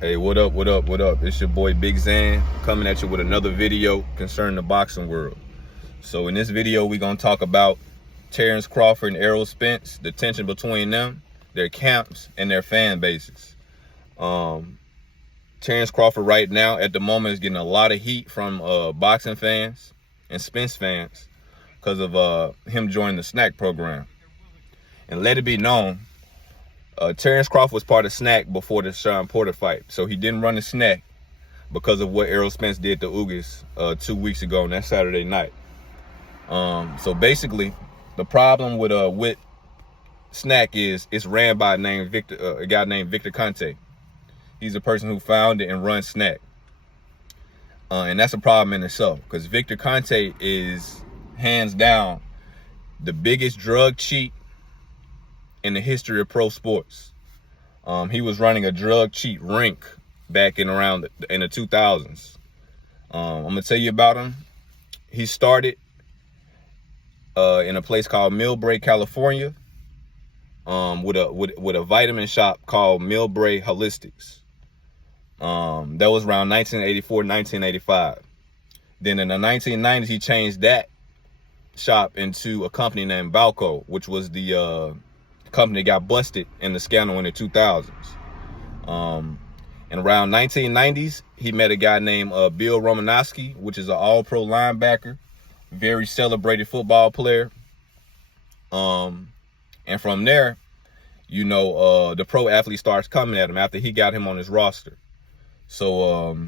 Hey, what up, what up, what up? It's your boy Big Zan coming at you with another video concerning the boxing world. So in this video, we're going to talk about Terrence Crawford and Errol Spence, the tension between them, their camps, and their fan bases. Terrence Crawford right now at the moment is getting a lot of heat from boxing fans and Spence fans because of him joining the Snac program. And let it be known, Terrence Crawford was part of Snac before the Sean Porter fight. So he didn't run the Snac because of what Errol Spence did to Ugas 2 weeks ago on that Saturday night. So basically, the problem with Snac is it's ran by a guy named Victor Conte. He's the person who founded and runs Snac. And that's a problem in itself because Victor Conte is hands down the biggest drug cheat in the history of pro sports. He was running a drug cheat rink back in the 2000s. I'm gonna tell you about him. He started in a place called Millbrae, California, with a vitamin shop called Millbrae Holistics. That was around 1984, 1985. Then in the 1990s, he changed that shop into a company named Balco, which was the company got busted in the scandal in the 2000s. And around 1990s, he met a guy named Bill Romanowski, which is an all-pro linebacker, very celebrated football player. And from there, you know, the pro athlete starts coming at him after he got him on his roster. So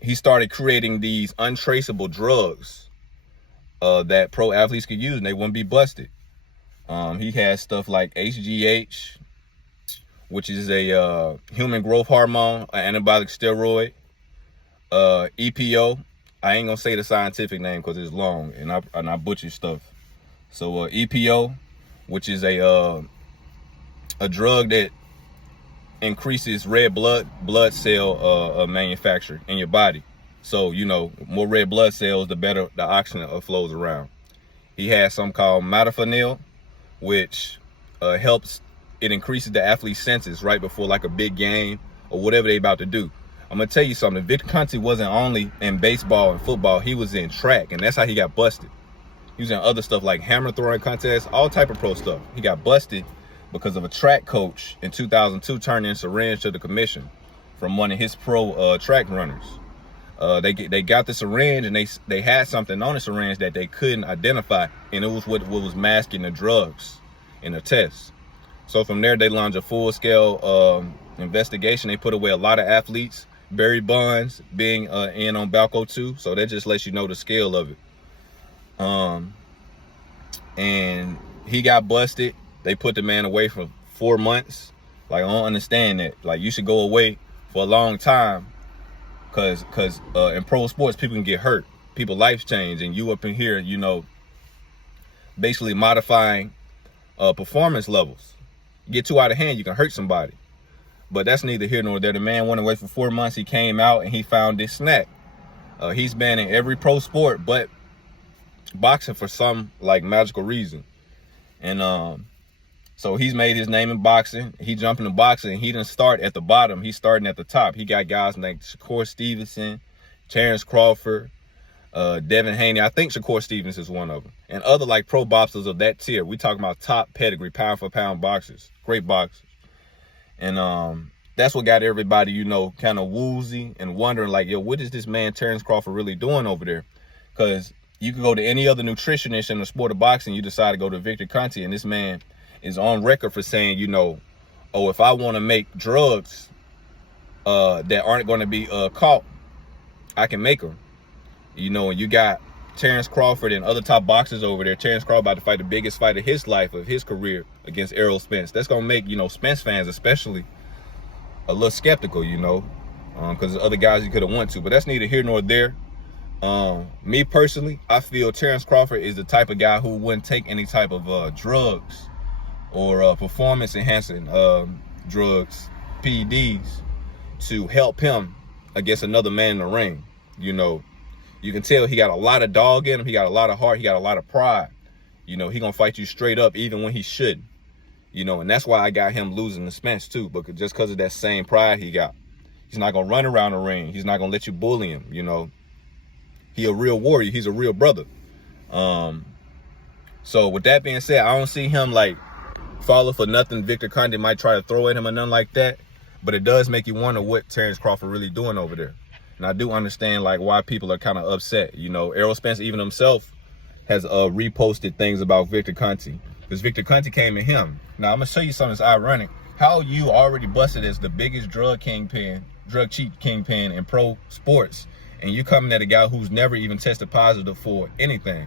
he started creating these untraceable drugs that pro athletes could use and they wouldn't be busted. He has stuff like HGH, which is a human growth hormone, an antibiotic steroid. EPO, I ain't gonna say the scientific name because it's long and I butcher stuff. So EPO, which is a drug that increases red blood cell manufacture in your body. So, you know, more red blood cells, the better the oxygen flows around. He has something called modafinil, which helps, it increases the athlete's senses right before like a big game or whatever they about to do. I'm gonna tell you something, Victor Conte wasn't only in baseball and football, he was in track, and that's how he got busted. He was in other stuff like hammer throwing contests, all type of pro stuff. He got busted because of a track coach in 2002 turning a syringe to the commission from one of his pro track runners. They got the syringe and they had something on the syringe that they couldn't identify, and it was what was masking the drugs in the test. So from there, they launched a full-scale investigation. They put away a lot of athletes, Barry Bonds being in on Balco too. So that just lets you know the scale of it. And he got busted. They put the man away for 4 months. Like, I don't understand that. Like, you should go away for a long time because in pro sports, people can get hurt. People's lives change, and you up in here, you know, basically modifying performance levels. You get too out of hand, you can hurt somebody. But that's neither here nor there. The man went away for 4 months. He came out and he found this Snac. He's been in every pro sport but boxing for some like magical reason. And so he's made his name in boxing. He jumped into boxing. He didn't start at the bottom. He's starting at the top. He got guys like Shakur Stevenson, Terrence Crawford, Devin Haney. I think Shakur Stevenson is one of them. And other like pro boxers of that tier. We talking about top pedigree, pound for pound boxers. Great boxers. And that's what got everybody, you know, kind of woozy and wondering like, yo, what is this man Terrence Crawford really doing over there? Because you could go to any other nutritionist in the sport of boxing. You decide to go to Victor Conte, and this man is on record for saying, you know, oh, if I want to make drugs that aren't going to be caught, I can make them. You know, and you got Terrence Crawford and other top boxers over there. Terrence Crawford about to fight the biggest fight of his life, of his career, against Errol Spence. That's going to make, you know, Spence fans especially a little skeptical, you know, because there's other guys he could have won to. But that's neither here nor there. Me personally, I feel Terrence Crawford is the type of guy who wouldn't take any type of drugs or performance enhancing drugs, PEDs, to help him against another man in the ring. You know, you can tell he got a lot of dog in him. He got a lot of heart. He got a lot of pride. You know, he gonna fight you straight up even when he shouldn't. You know, and that's why I got him losing to Spence too, because just because of that same pride he got. He's not gonna run around the ring. He's not gonna let you bully him. You know, he a real warrior. He's a real brother. So with that being said, I don't see him like follow for nothing. Victor Conte might try to throw at him or nothing like that, but it does make you wonder what Terrence Crawford really doing over there. And I do understand like why people are kind of upset. You know, Errol Spence even himself has reposted things about Victor Conte, because Victor Conte came at him. Now I'm gonna show you something that's ironic. How you already busted as the biggest drug cheat kingpin in pro sports, and you coming at a guy who's never even tested positive for anything.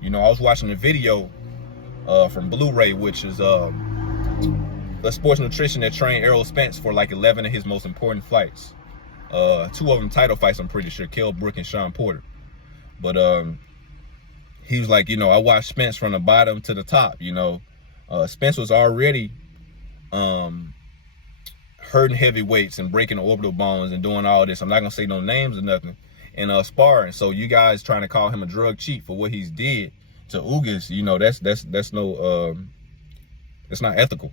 You know, I was watching a video from Blu-ray, which is a sports nutrition that trained Errol Spence for like 11 of his most important fights. 2 of them title fights, I'm pretty sure, Kell Brook and Sean Porter. But he was like, you know, I watched Spence from the bottom to the top. You know, Spence was already hurting heavyweights and breaking orbital bones and doing all this. I'm not gonna say no names or nothing. And sparring. So you guys trying to call him a drug cheat for what he's did to Ugas, you know, that's no it's not ethical.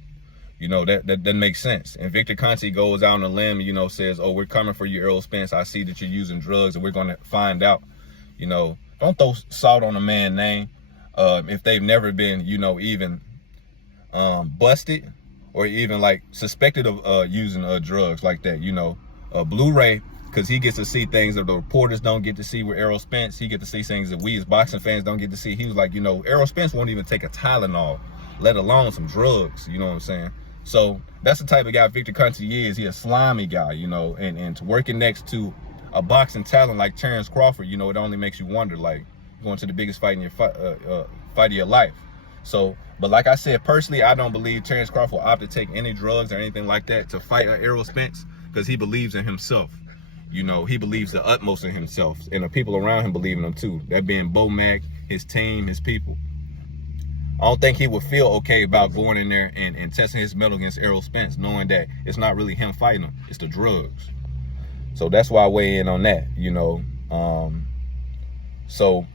You know, that doesn't make sense. And Victor Conte goes out on a limb, you know, says, oh, we're coming for you, Errol Spence. I see that you're using drugs and we're gonna find out. You know, don't throw salt on a man's name if they've never been, you know, even busted or even like suspected of using drugs like that. You know, Blu-ray, because he gets to see things that the reporters don't get to see with Errol Spence. He get to see things that we as boxing fans don't get to see. He was like, you know, Errol Spence won't even take a Tylenol, let alone some drugs. You know what I'm saying? So that's the type of guy Victor Conte is. He a slimy guy, you know, and working next to a boxing talent like Terrence Crawford, you know, it only makes you wonder, like, going to the biggest fight in your fight of your life. So, but like I said, personally, I don't believe Terrence Crawford will opt to take any drugs or anything like that to fight Errol Spence, because he believes in himself. You know, he believes the utmost in himself, and the people around him believe in him too. That being Bo Mack, his team, his people. I don't think he would feel okay about going in there and testing his mettle against Errol Spence, knowing that it's not really him fighting him, it's the drugs. So that's why I weigh in on that, you know. So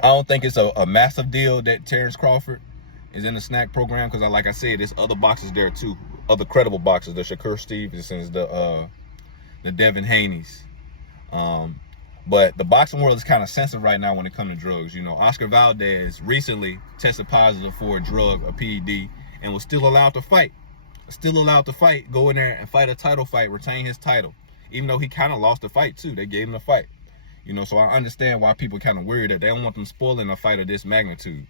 I don't think it's a massive deal that Terrence Crawford is in the Snac program, because like I said, there's other boxers there too, other credible boxers, the Shakur Stevensons, the Devin Haney's. But the boxing world is kind of sensitive right now when it comes to drugs. You know, Oscar Valdez recently tested positive for a drug, a PED, and was still allowed to fight. Go in there and fight a title fight, retain his title, even though he kind of lost the fight too. They gave him the fight. You know, so I understand why people kind of worried that they don't want them spoiling a fight of this magnitude.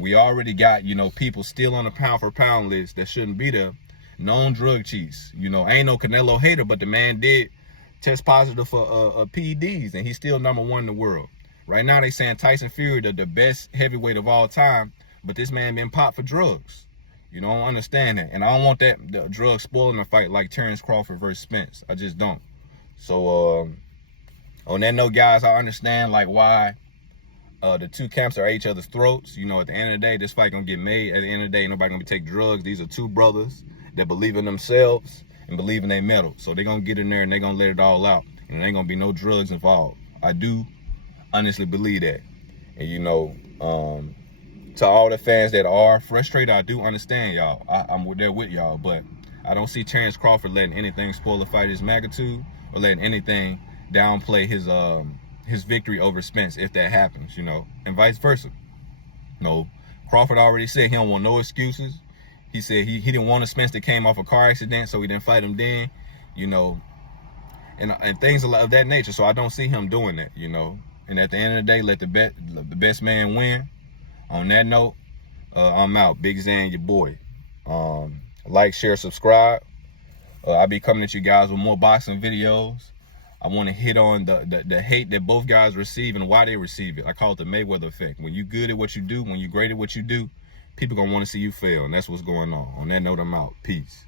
We already got, you know, people still on the pound for pound list that shouldn't be there, known drug cheats. You know, I ain't no Canelo hater, but the man did test positive for PEDs, and he's still #1 in the world. Right now they saying Tyson Fury the best heavyweight of all time, but this man been popped for drugs. You know, I don't understand that. And I don't want the drug spoiling a fight like Terrence Crawford versus Spence. I just don't. So on that note, guys, I understand like why the two camps are at each other's throats. You know, at the end of the day, this fight gonna get made. At the end of the day, nobody gonna be taking drugs. These are two brothers that believe in themselves and believe in their metal. So they're gonna get in there and they're gonna let it all out. And there ain't gonna be no drugs involved. I do honestly believe that. And you know, to all the fans that are frustrated, I do understand y'all. I'm there with y'all, but I don't see Terrence Crawford letting anything spoil a fight of his magnitude, or letting anything downplay his victory over Spence if that happens, you know, and vice versa. No, Crawford already said he don't want no excuses. He said he didn't want a Spence that came off a car accident, so he didn't fight him then, you know, and things of that nature. So I don't see him doing that, you know. And at the end of the day, let the best man win. On that note, I'm out. Big Zan, your boy. Like, share, subscribe. I'll be coming at you guys with more boxing videos. I want to hit on the hate that both guys receive and why they receive it. I call it the Mayweather effect. When you good at what you do, when you great at what you do, people gonna want to see you fail, and that's what's going on. On that note, I'm out. Peace.